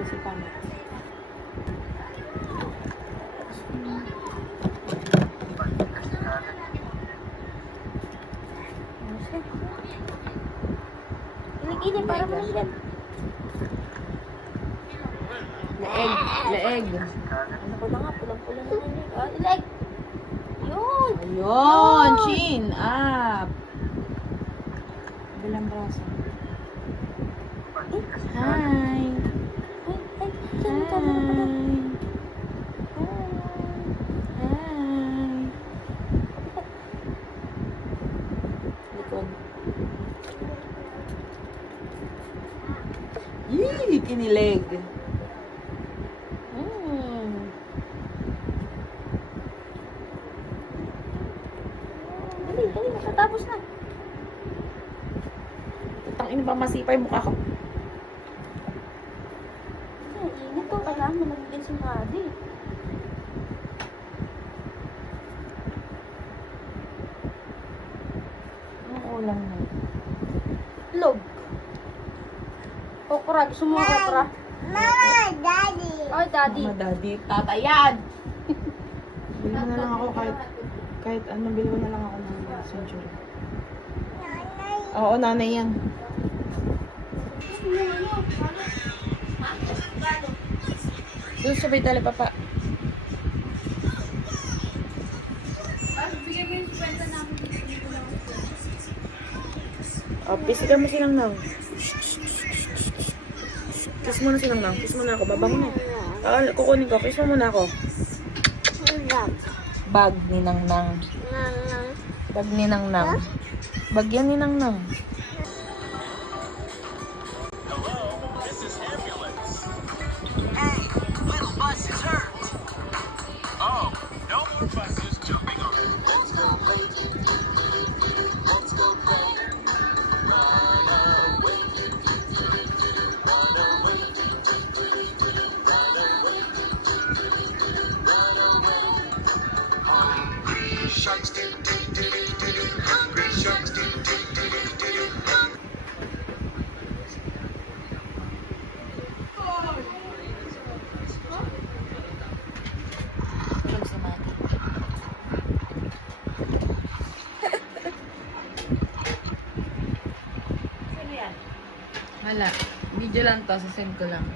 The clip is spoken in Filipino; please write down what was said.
daw si Pamela. Ini para mo yan. Leeg. Leeg. Ano ko na nga, pulang-pulang na yun. Oh, leg. Yun. Ayun. Chin up. Bilang braso. Hi. Ay, saan ka na pala? Hi. Likod. Yee! Kinilig. Dali, dali, matatapos na. Tangin pa masipay mukha ko. Ay, init to. Kailangan mo nagiging sumadi. Anong ulam na? Log. Okra. Gusto mo okra? Mama, Daddy. Oh, daddy. Mama, daddy. Tatayan! Bili mo na lang ako kahit ano, bili mo na lang ako ng century. Oo, nanay yan. Doon sabay dali, papa. Oh, pisigan mo silang nang. Kiss mo na silang nang. Kiss mo na ako. Babango na. Kukunin ko. Kiss mo muna ako. Bag ni Nang Nang. Bag ni Nang Nang. Bag yan ni Nang Nang. Hey, little bus is hurt. Oh, no more buses jumping on. Let's go play. Let's go play. Run away. Run away. Run away. Run away. Hungry sharks do do do do do. Hungry sharks do do do do do. Walang sumali. Wala. Video lang to. Sasend ko lang.